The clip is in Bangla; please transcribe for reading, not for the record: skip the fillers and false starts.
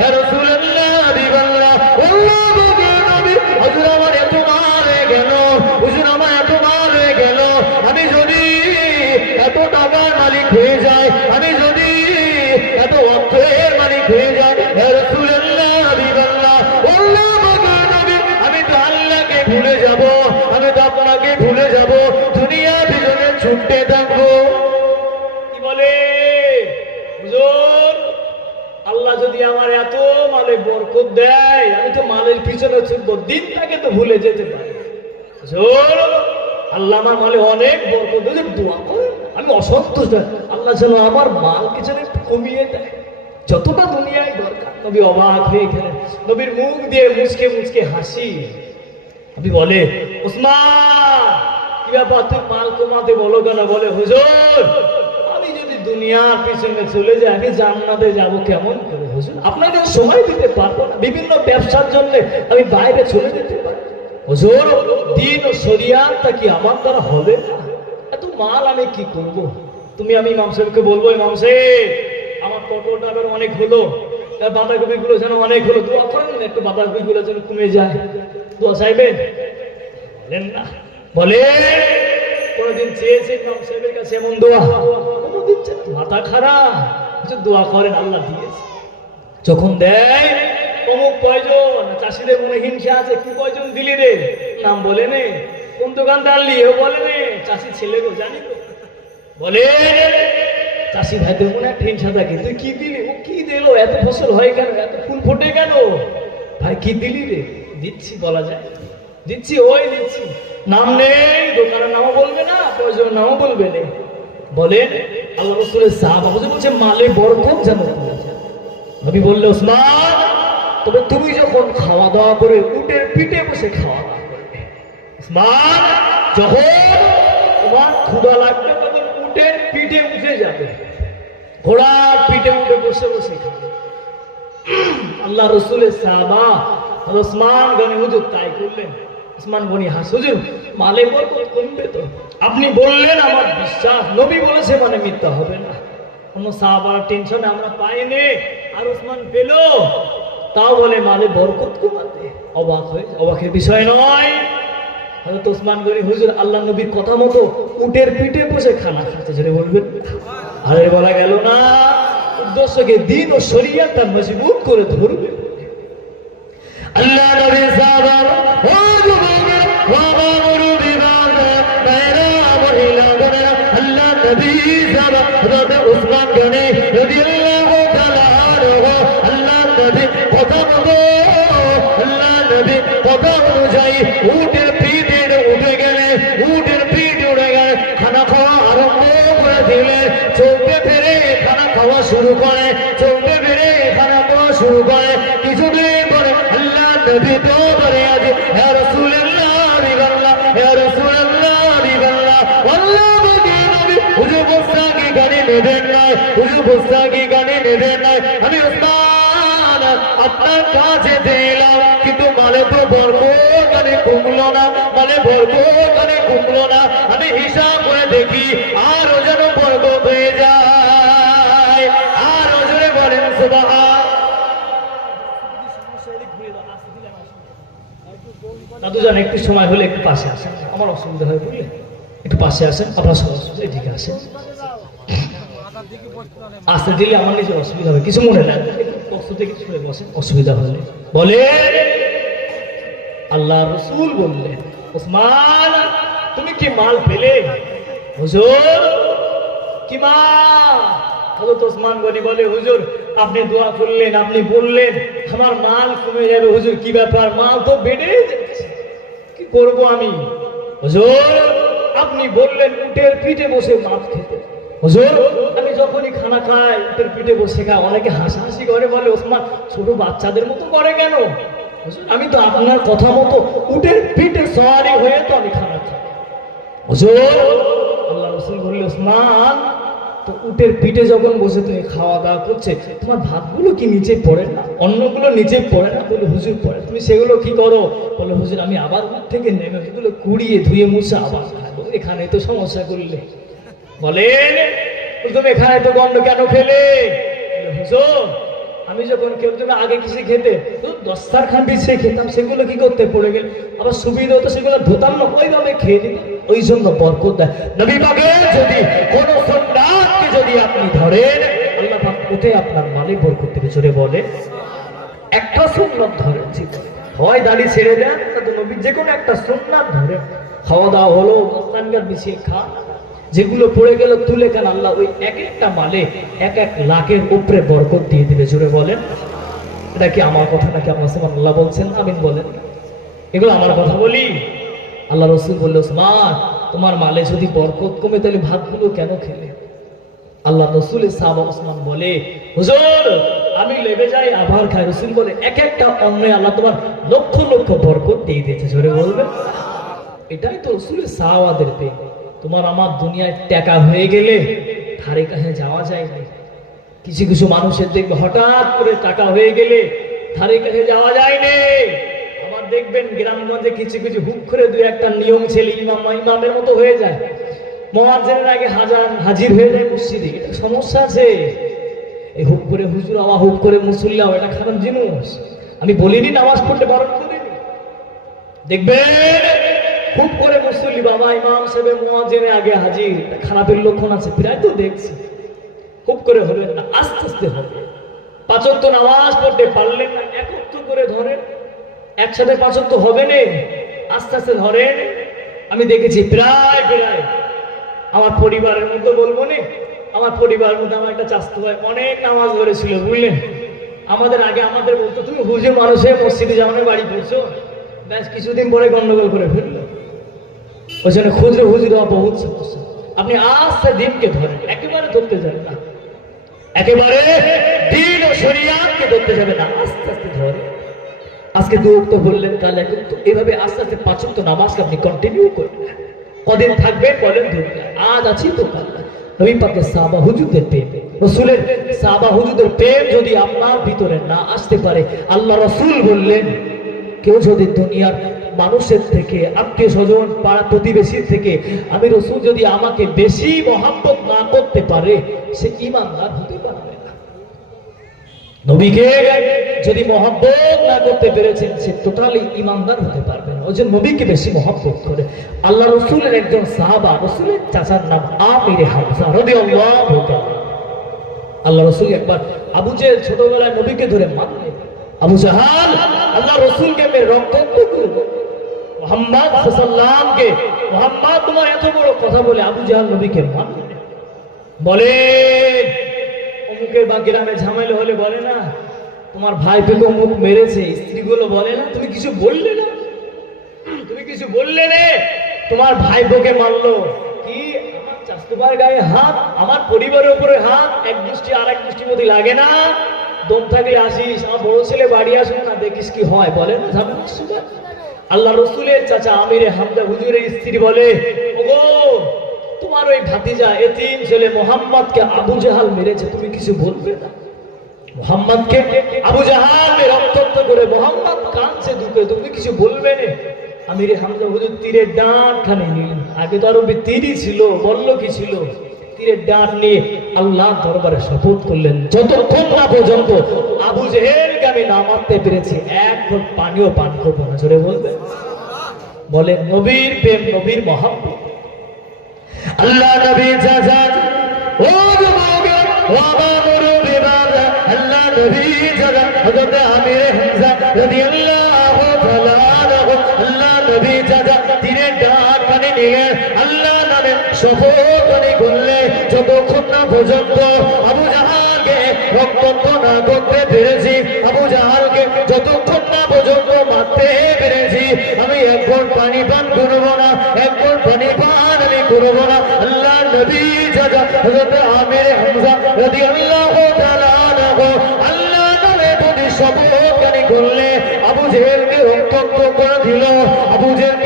ইয়া রাসূলুল্লাহ হাবিবাল্লাহ আল্লাহ পাকের নবী হুজুর আমার এত মাল হয়ে গেল, হুজুর আমার এত মাল হয়ে গেল, আমি যদি এত টাকার মালিক হয়ে যাই, আমি যদি এত অর্থের মালিক হয়ে যাই, ইয়া রাসূলুল্লাহ হাবিবাল্লাহ আল্লাহ পাকের নবী আমি তো আল্লাহকে ভুলে যাব, আমি তো আপনাকে ভুলে যাব, দুনিয়া পিছনে ছুটতে থাকবো। কি বলে হুজুর, আল্লাহ যদি আমার এত মালে বরকত দেয়, আমি তো মালের পিছনে ছুটবো, দিনটাকে তো ভুলে যেতে পারি। হুজুর আল্লাহ আমার মালে অনেক বরকত দিলে দোয়া করে, আমি অসন্তুষ্ট, আল্লাহ যেন আমার মাল পিছনে কমিয়ে দেয়, যতটা দুনিয়ায় দরকার। নবী অবাক হয়ে গেলেন, নবীর মুখ দিয়ে মুচকে মুচকে হাসি। নবী বলে উসমান কি ব্যাপার, তুই মাল কমাতে বলো কেন? বলে হুজুর আমি যদি দুনিয়ার পিছনে চলে যাই, আমি জান্নাতে যাবো কেমন করে? হুজুর আপনাকে সময় দিতে পারবো না, বিভিন্ন ব্যবসার জন্য আমি বাইরে চলে যেতে পারি। হুজুর দিন ও শরিয়াতটা কি আমার দ্বারা হবে না? এত মাল আমি কি করব? আমি ইমাম সাহেবকে বলবো, ইমাম সাহেব আমার পটলটা এবার অনেক হলো, বাঁধাকপি গুলো যেন অনেক হলো, দোয়া করেন একটু বাঁধাকপি গুলো যেন কমে যায়, দোয়া চাইবেন? বলেন না, বলে কোনদিন চেয়েছে ইমাম সাহেবের কাছে এমন দোয়া? কোনদিন মাথা খারাপ, কিছু দোয়া করেন, আল্লাহ দিয়েছে। যখন দেয় অমুক কয়জন চাষিদের মনে হিংসা আছে, কি কয়জন দিলি রে, নাম বলে নে, কোন দোকানদার নিয়ে বলে নে, চাষি ছেলে গো জানি তো, বলে চাষি ভাইদের মনে একটা হিংসা থাকে, তুই কি দিলি, ও কি দিল, এত ফসল হয় কেন, এত ফুল ফোটে কেন, ভাই কি দিলি রে? দিচ্ছি বলা যায়, দিচ্ছি ওই দিচ্ছি, নাম নেই, দোকানের নামও বলবে না, প্রয়োজন নামও বলবে না। বলেন আল্লাহ রাসূলের সাহাবা বলছে মালে বরকত যেন। নবী বললে উসমান তবে তুমি যখন খাওয়া দাওয়া করে উটের পিঠে বসে খাওয়া দাওয়া করবে, উসমান যখন তোমার ক্ষুধা লাগবে তখন উটের পিঠে উঠে যাবে, ঘোড়ার পিঠে উঠে বসে বসে খাবে। আল্লাহ রাসূলের সাহাবা উসমান গনি হুজুর তাই করলেন। উসমান গনি হাস, হুজুর মালে বরকত কমবে তো? আপনি বললেন আমার বিশ্বাস, নবী বলেছে মানে মিথ্যা হবে না। কোন সাহাবার টেনশনে আমরা পাইনি, আর উসমান পেল, তাও বলে মালে বরকত কমাতে। অবাকের বিষয় নয়। হযরত উসমান গনি হুজুর আল্লাহ নবীর কথা মতো উটের পিঠে বসে খানা খাচ্ছে, জেনে বলবেন আরে বলা গেল না, উদ্দেশ্যকে দিন ও শরীয়তটা মজবুত করে ধরবে। আল্লাহ নবীর সাহাবা ও যুবকেরা ওয়ামারু বিমানা বাইরা মহিলা গণেরা, আল্লাহ নবী সাহাবা হযরত উসমান গনি রাদিয়াল্লাহু তাআলা আনহু, আল্লাহ নবী কথা মতো, আল্লাহ নবী কথা অনুযায়ী উটের পিঠে উঠে গেলে, উটের পিঠে উঠে গেলে খানা খাওয়া আরম্ভ করে দিলেন। চলতে ফেরে খানা খাওয়া শুরু করে, চলতে ফেরে খানা খাওয়া শুরু করে। কিছুদিন পরে আল্লাহ নবী তো বলে আছে ইয়া রাসূলুল্লাহ হাবিবাল্লাহ, ইয়া রাসূলুল্লাহ হাবিবাল্লাহ আল্লাহ পাকের নবী হুজুর বস্তাকি গানে নেবেন না, হুজুর বস্তাকি গানে নেবেন না, আমি উসমান আপনার কাছে দিলাম, কিন্তু মালে তো বরকত গানে কমলো না, মালে বরকত গানে কমলো না। আমি হিসাব করে দেখি আরো যেন বরকত হয়ে যায়। আর ওজনে বলেন সুবহান। দাদু জান একটু সময় হলে একটু পাশে আসেন, আমার অসুবিধা হয় বুঝলেন, একটু পাশে আসেন, আপনার সব অসুবিধা এদিকে আসেন, আসতে দিলে আমার নিজের অসুবিধা হবে, কিছু মনে না, কষ্ট থেকে শুনে বসেন, অসুবিধা হলে বলে। আল্লাহ রাসূল বললেন উসমান তুমি কি মাল পেলে? হুজুর কি মাল? হযরত উসমান গনি বলে হুজুর আপনি দোয়া করলেন, আপনি বললেন আমার মাল কমে যাবে, হুজুর কি ব্যাপার, মাল তো বেড়ে যাচ্ছে, কি করব আমি? হুজুর আপনি বললেন উটের পিঠে বসে মাছ খেতে, হুজুর আমি যখনই খানা খাই উটের পিঠে বসে খাই, অনেকে হাসাহাসি করে, বলে ওসমান ছোট বাচ্চাদের মতো করে কেন? হুজুর আমি তো আপনার কথা মতো উটের পিঠে সওয়ারি হয়ে তো আমি খানা খাই। হুজুর আল্লাহ রাসূল বললেন ওসমান তো উটের পিঠে যখন বসে তুমি খাওয়া দাওয়া করছে, তোমার ভাতগুলো কি নিচে পড়ে না, অন্নগুলো নিচে পড়ে না? বলে হুজুর পড়ে। তুমি সেগুলো কি করো? বলে হুজুর আমি আবার উঠ থেকে নেমে সেগুলো কুড়িয়ে ধুয়ে মুছে আবার খাবো, এখানে তো সমস্যা করলে। বলেন তুমি এখানে তো গন্ধ কেন ফেলে? হুজুর আমি যখন খেলতাম আগে কিছু খেতে তো দস্তারখান বিছিয়ে খেতাম, সেগুলো কি করতে পড়ে গেল, আবার সুবিধা হতো সেগুলো ধুতাম না, ওইভাবে খেয়ে দিত, ওই জন্য বরকত দেয়। নবী পাকের যদি কোন সুন্নাতকে যদি আপনি ধরেন আল্লাহ পাক ওতে আপনার মালে বরকত দেবে। জোরে বলে একটা সুন্নাত ধরেন, হয় দাড়ি ছেড়ে দেন, নবীর যে কোনো একটা সুন্নাত ধরে খাওয়া দাওয়া হলো, দস্তারখান বিছিয়ে খা, যেগুলো পড়ে গেল তুলে কেন, আল্লাহ ওই এক একটা মালে 1-1 লাখের উপরে বরকত দিয়ে দিবে। জোরে বলেন এটা কি আমার কথা নাকি আমার সুবহানাল্লাহ বলছেন? আমিন বলেন। এগুলো আমার কথা বলি? আল্লাহ রাসূল বলল, ওসমান তোমার মালে যদি বরকত কমে তাহলে ভাতগুলো কেন খেলে? আল্লাহ রাসূলের সাহাবা ওসমান বলে, হুজুর আমি লেবে যাই আবার খাই। রাসূল বলে, এক একটা অন্নে আল্লাহ তোমার লক্ষ লক্ষ বরকত দিয়ে দিয়েছে। জোরে বলবে এটাই তো রাসূলের সাহাবাদের প্রেম। তোমার আমার দুনিয়ায় টাকা হয়ে গেলে ধারে কাছে যাওয়া যায় না। কিছু কিছু মানুষের দেখবে হঠাৎ করে টাকা হয়ে গেলে ধারে কাছে যাওয়া যায় না। আমার দেখবেন গ্রামগঞ্জে কিছু কিছু হুক করে 2-1টা নিয়ম ছেলে ইমামের মতো হয়ে যায়, মুয়াজ্জিনের আগে হাজির হয়ে যায় মসজিদে। এটা সমস্যা আছে। এই হুক করে হুজুর আওয়া, হুক করে মুসল্লা, এটা খারাপ জিনিস। আমি বলিনি নামাজ পড়তে বারণ করিনি, দেখবেন খুব করে মুসল্লি বাবা ইমাম সাহেব মুয়াজ্জিনের আগে হাজির, খারাপের লক্ষণ আছে। প্রায় তো দেখছি খুব করে হবেন না, আস্তে আস্তে হবে। 5 ওয়াক্ত নামাজ পড়তে পারলেন না, একত্র করে ধরেন, একসাথে 5 ওয়াক্ত হবে না, আস্তে আস্তে ধরেন। আমি দেখেছি প্রায় আমার পরিবারের মধ্যে বলবো না, আমার পরিবারের মধ্যে আমার একটা চাচতো ভাই অনেক নামাজ ধরেছিল, বুঝলেন। আমাদের আগে আমাদের বলতো তুমি হুজুর মানুষের মসজিদে যাও না, বাড়ি পড়ছো, ব্যাস কিছুদিন পরে গন্ডগোল করে ফেললো। ওই জন্য খুচরো হুজুর হওয়া বহুত সমস্যা। আপনি আস্তে দিনকে ধরেন, একেবারে ধরতে যাবেন না, একেবারে দিন ও শরিয়াতকে ধরতে যাবেন না, আস্তে আস্তে ধরে। আজকে 2 ওয়াক্ত বললেন, কাল 1 ওয়াক্ত, এভাবে আস্তে আস্তে 5 ওয়াক্ত নামাজকে আপনি কন্টিনিউ করবেন। কদিন থাকবেন বলেন, আজ আছি তো কাল। নবী পাকের সাহাবা হুজুরদের প্রেম, রাসূলের সাহাবা হুজুরদের প্রেম যদি আপনার ভিতরে না আসতে পারে, আল্লাহ রাসূল বললেন কেউ যদি দুনিয়ার মানুষের থেকে, আত্মীয় স্বজন, পাড়া প্রতিবেশীর থেকে আমি রাসূল যদি আমাকে বেশি মহব্বত না করতে পারে সে ঈমানদার হতে পারবে না। নবীকে যদি মহব্বত না করতে পেরেছেন সে টোটালি ঈমানদার হতে পারবে না। ওই যে নবীকে বেশি মহব্বত করে। আল্লাহ রাসূলের একজন সাহাবা, রাসূলের চাচার নাম আমিরে হামজা রাদিয়াল্লাহু তাআলা। আল্লাহ রাসূল একবার আবু জেহেল ছোটবেলায় নবীকে ধরে মারলেন। আবু জাহাল আল্লাহ রাসূলকে মেরে রক্তাক্ত করে দিল। মুহাম্মদ সাল্লাল্লাহু আলাইহি মুহাম্মদ তোমার এত বড় কথা বলে আবু জাহাল নবীকে মারলেন। বলে অমুকের বা গ্রামে ঝামেলা হলে বলে না তোমার ভাই পেকে অমুক মেরেছে, স্ত্রীগুলো বলে না তুমি কিছু বললে না, তুমি কিছু বললে রে, তোমার ভাই পোকে মারলো কি, আমার চাস্তবার গায়ে হাত, আমার পরিবারের উপরে হাত, এক দৃষ্টি আর এক দৃষ্টির মধ্যে লাগে না, দম থাকলে আসিস, আমার বড় ছেলে বাড়ি আসুন না, দেখিস কি হয়, বলে না ঝামেলা শুনে। আল্লাহ রাসূলের চাচা আমিরে হামজা হুজুরের স্ত্রী বলে, ওগো তোমার ওই ভাতিজা এতিম ছেলে মুহাম্মদকে আবু জাহাল মেরেছে, তুমি কিছু বলবে না? মুহাম্মদকে আবু জাহাল রক্তাক্ত করে মুহাম্মদ কাঁদছে দুঃখে, তুমি কিছু বলবে না? আমিরে হামজা হুজুর তীরের ডাঁট খানে নিলেন। আগে তো আরো তীরই ছিল, বলল কি ছিল, তীরের ডাঁট নিয়ে আল্লাহ দরবারে শপথ করলেন যতক্ষণ না পর্যন্ত আবু জেহেলকে আমি না মারতে পেরেছি এক ঘট পানিও পান করবো না। জোরে বলবে। বলে নবীর প্রেম, নবীর মহব্বত। আল্লাহ নবী জাজান ও যুবক ও আমার মুরব্বি বাবা, আল্লাহ নবী জাজান হযরত আমিরে হামজা রাদিয়াল্লাহু তাআলা আনহু, আল্লাহ নবী জাজান তীরের ডাঁট কানে নিয়ে আল্লাহ নামে শপথ করলে যতক্ষণ না পর্যন্ত আবু জাহালকে রক্তাক্ত না করতে পেরেছি, আবু জাহালকে যতক্ষণ না পর্যন্ত মারতে পেরেছি, আমি এক ঘট পানি পান করবো না, এক ঘট পানি পান আমি করবো না। আল্লাহ নবী জাজা হযরত আমিরে হামজা রাদিয়াল্লাহু তাআলা আনহু আল্লাহ নামে যদি শপথ করলে আবু জেহেলকে রক্তাক্ত করে দিল, আবু জেহেল